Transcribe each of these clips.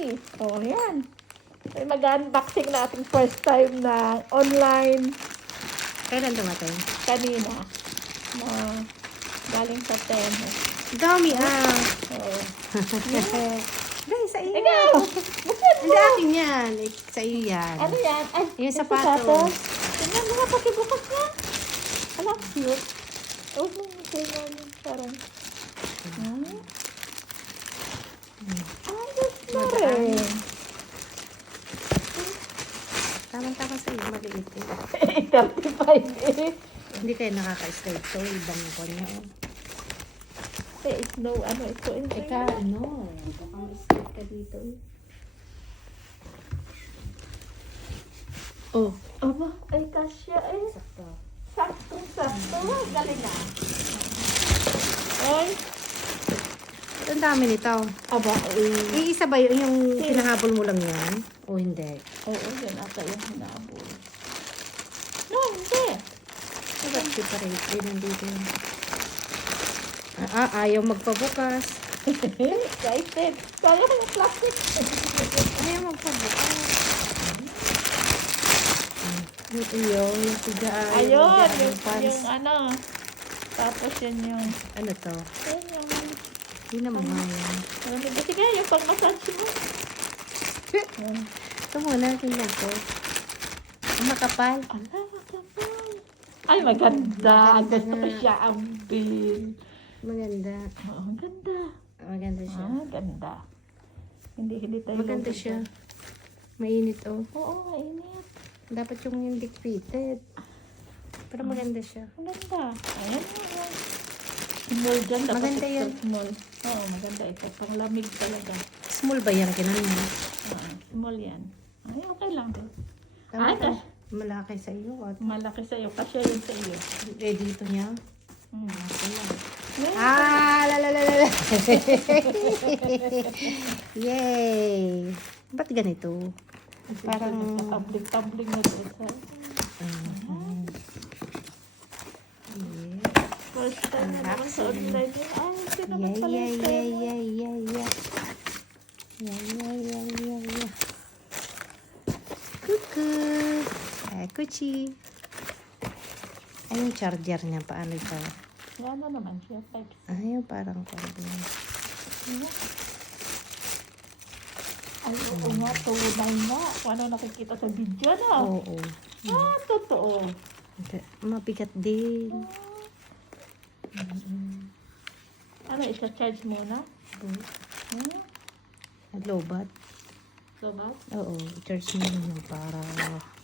Shopee. O, yan. Ay, mag-unboxing na ating first time na online Kailan dumating? kanina. Na galing sa Temo. Dami ah. Oo. Dahil sa iyo. Ikaw! Buksan Hindi mo! akin yan. Sa iyo yan. Ano yan? Ay, Yung may sapatos. Tingnan mo nga, pakibukas niya. Alam, cute. Huwag mo tingnan yung parang... Ayos na rin. Tamang-tama sa iyo. Maliit eh. 35 eh. Hindi kayo nakaka-straight to. Ibang ko niya. No, ano ito? Eka, ano? Baka ma-straight ka dito eh. Oh. Aba, ay kasya eh. Sakto. Sakto. Galing na. Ay. Ang dami nito. Aba, eh. Iisa ba yung pinahabol mo lang yan? O hindi? Oo, yan ata yung hinabol. No, hindi. Dapat separate. Ay, nandito yun. Ayaw magpabukas. Excited. Kaya ko yung plastic. Ayaw magpabukas. Yung tigaan. Ayun, yung pants. yung ano. Tapos yun yung... Ano to? Yun yung... Hindi naman yan. Sige, yung pang-massage mo. Ito muna, tingnan ko. Ang makapal. Ala, makapal. Ay, maganda. Gusto ko siya ang bill. Maganda. Oo, ang ganda. Maganda siya. Ganda. Hindi tayo... Maganda siya. Mainit oh. Oo, mainit. Dapat yung hindi fitted. Pero maganda siya. Ang ganda. Ayan. Small dyan. Dapat Maganda ito yan. Small. Oo, maganda ito. Panglamig talaga. Small ba yan? Kinan mo? Oo, small yan. Ay, okay lang din. Tama Ay, ka. Malaki sa iyo. At malaki sa'yo. Kasi yun sa iyo. dito niya. Ayan. Lalalala. Yay! Ba't ganito? Parang... Tabling na dress. First time na naman sa online yun. Ay, ito naman pala yung tema. Yeah. Kuku. Kuchi. Ay, yung charger niya. Paano ito? Ano naman siya? Type. Ay, yung parang cordon. Ay, oo nga. Tunay nga. Kung ano nakikita sa video na. Oo. Totoo. Mabigat din. Ano, isa-charge muna? Lobat. So ba? Oo, charge mo yun para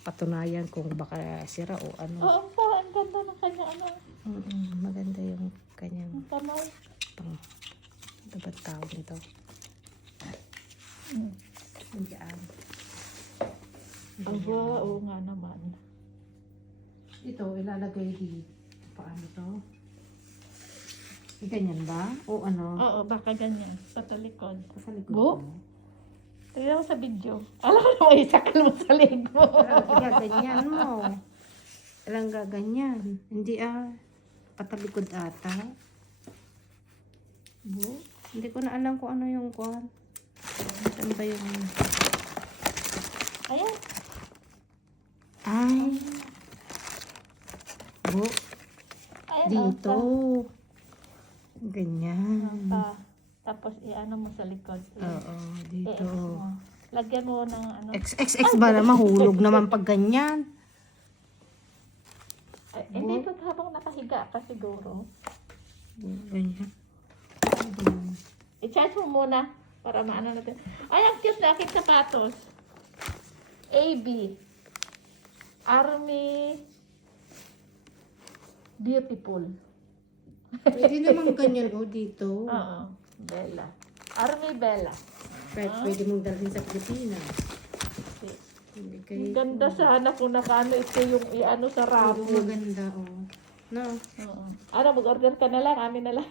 patunayan kung baka sira o ano. Oo, ang ganda ng kanya, ano. Maganda yung kanyang Ang kamay. pang dapat tawag nito. Diyan. Aba, oo nga naman. Ito, ilalagay dito. Paano to? Ganyan ba? O ano? Oo, baka ganyan. Sa talikod. Sa likod Bo? mo? Tignan mo sa video. Alam ko naman isakal mo sa leg mo. Gaganyan mo. Ilang gaganyan. Hindi patalikod ata. Bo? Hindi ko na alam kung ano yung kuhan. Saan ba yung... Ayan. Ay. Bo? Ayan. Dito. Ganyan. Tapos i-ano mo sa likod. Oo, dito. I-X mo. Lagyan mo ng ano. XXX ba na mahulog naman pag ganyan? Hindi, pag habang nakahiga ka siguro. Ganyan. I-charge mo muna para maano natin. Ay, ang cute na aking sapatos. AB. Army Beautiful. Pwede naman ganyan dito. Oo. Bella. Army Bella. Pwede mong dalhin sa Pilipinas. Hindi Ang kayo. ganda sana kung nakaano ito yung i-ano sa rabo. Maganda, No? Oo. Ano, mag-order ka na lang. Amin na lang.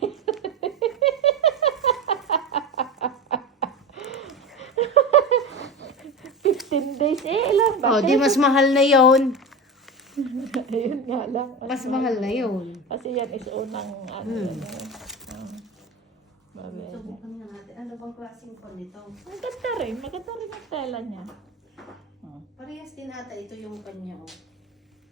days. Ilan ba? Di mas mahal na yon. Ayun nga lang. Mas mahal na yon. Kasi yan is unang ano. Yan, Ito Mabel. natin. Ano bang klaseng pan nito. Maganda rin ang tela niya. Oh. Parehas din ata ito yung kanya. Oh.